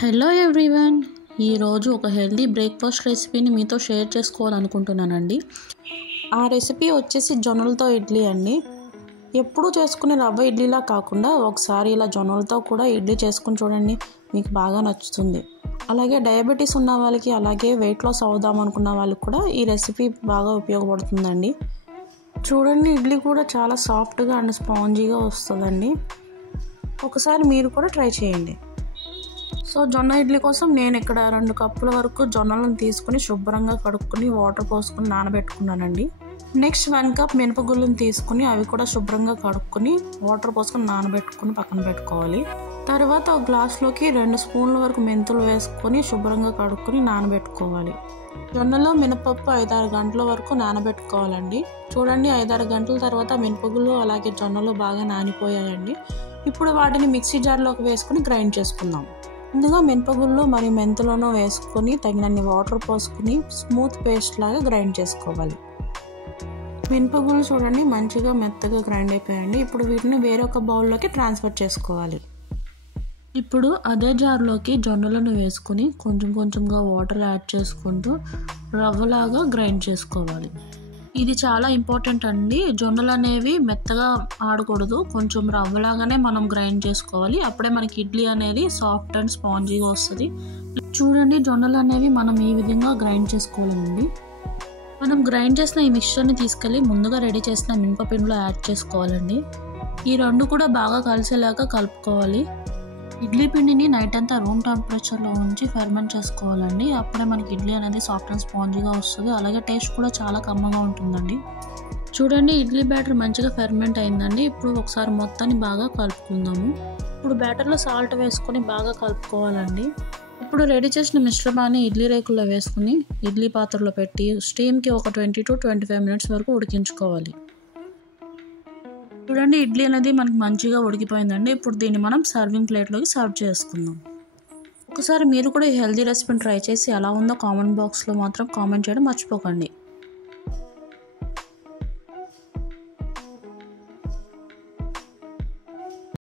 Hello everyone, ఈరోజు ఒక healthy breakfast రెసిపీని మీతో షేర్ చేసుకోవాలనుకుంటున్నానండి. ఆ రెసిపీ వచ్చేసి జొన్నలతో ఇడ్లీ అండి. ఎప్పుడూ చేసుకునే రవ్వ ఇడ్లీలా కాకుండా ఒకసారి ఇలా జొన్నలతో కూడా ఇడ్లీ చేసుకుని చూడండి, మీకు బాగా నచ్చుతుంది. అలాగే డయాబెటీస్ ఉన్న వాళ్ళకి, అలాగే వెయిట్ లాస్ అవుదాం అనుకున్న వాళ్ళకి కూడా ఈ రెసిపీ బాగా ఉపయోగపడుతుందండి. చూడండి, ఇడ్లీ కూడా చాలా సాఫ్ట్గా అండ్ స్పాంజీగా వస్తుందండి. ఒకసారి మీరు కూడా ట్రై చేయండి. సో జొన్న ఇడ్లీ కోసం నేను ఇక్కడ 2 కప్పుల వరకు జొన్నలను తీసుకుని శుభ్రంగా కడుక్కుని వాటర్ పోసుకుని నానబెట్టుకున్నానండి. నెక్స్ట్ 1 కప్ మినపగుళ్ళను తీసుకుని అవి కూడా శుభ్రంగా కడుక్కుని వాటర్ పోసుకుని నానబెట్టుకుని పక్కన పెట్టుకోవాలి. తర్వాత ఒక గ్లాస్లోకి 2 స్పూన్ల వరకు మెంతులు వేసుకొని శుభ్రంగా కడుక్కుని నానబెట్టుకోవాలి. జొన్నలో మినపప్పు 5-6 గంటల వరకు నానబెట్టుకోవాలండి. చూడండి, 5-6 గంటల తర్వాత మినపగుళ్ళు అలాగే జొన్నలు బాగా నానిపోయాయండి. ఇప్పుడు వాటిని మిక్సీ జార్లోకి వేసుకుని గ్రైండ్ చేసుకుందాం. ముందుగా మినపగుళ్ళు మరియు మెంతులను వేసుకొని తగినన్ని వాటర్ పోసుకుని స్మూత్ పేస్ట్ లాగా గ్రైండ్ చేసుకోవాలి. మినపగుళ్ళు చూడండి మంచిగా మెత్తగా గ్రైండ్ అయిపోయాయండి. ఇప్పుడు వీటిని వేరొక బౌల్లోకి ట్రాన్స్ఫర్ చేసుకోవాలి. ఇప్పుడు అదే జార్లోకి జొన్నలను వేసుకుని కొంచెం కొంచెంగా వాటర్ యాడ్ చేసుకుంటూ రవ్వలాగా గ్రైండ్ చేసుకోవాలి. ఇది చాలా ఇంపార్టెంట్ అండి. జొన్నలు అనేవి మెత్తగా ఆడకూడదు, కొంచెం రవ్వలాగానే మనం గ్రైండ్ చేసుకోవాలి. అప్పుడే మనకి ఇడ్లీ అనేది సాఫ్ట్ అండ్ స్పాంజీగా వస్తుంది. చూడండి, జొన్నలు అనేవి మనం ఈ విధంగా గ్రైండ్ చేసుకోవాలండి. మనం గ్రైండ్ చేసిన ఈ మిక్స్చర్ని తీసుకెళ్ళి ముందుగా రెడీ చేసిన మినపపిండిలో యాడ్ చేసుకోవాలండి. ఈ రెండు కూడా బాగా కలిసేలాగా కలుపుకోవాలి. ఇడ్లీ పిండిని నైట్ అంతా రూమ్ టెంపరేచర్లో ఉంచి ఫెర్మెంట్ చేసుకోవాలండి. అప్పుడే మనకి ఇడ్లీ అనేది సాఫ్ట్ అండ్ స్పాంజీగా వస్తుంది. అలాగే టేస్ట్ కూడా చాలా కమ్మగా ఉంటుందండి. చూడండి, ఇడ్లీ బ్యాటర్ మంచిగా ఫెర్మెంట్ అయిందండి. ఇప్పుడు ఒకసారి మొత్తాన్ని బాగా కలుపుకుందాము. ఇప్పుడు బ్యాటర్లో సాల్ట్ వేసుకొని బాగా కలుపుకోవాలండి. ఇప్పుడు రెడీ చేసిన మిశ్రమాన్ని ఇడ్లీ రేకుల్లో వేసుకుని ఇడ్లీ పాత్రలో పెట్టి స్టీమ్కి ఒక 20 to 25 మినిట్స్ వరకు ఉడికించుకోవాలి. చూడండి, ఇడ్లీ అనేది మనకు మంచిగా ఉడికిపోయిందండి. ఇప్పుడు దీన్ని మనం సర్వింగ్ ప్లేట్లోకి సర్వ్ చేసుకుందాం. ఒకసారి మీరు కూడా ఈ హెల్దీ రెసిపీని ట్రై చేసి ఎలా ఉందో కామెంట్ బాక్స్లో మాత్రం కామెంట్ చేయడం మర్చిపోకండి.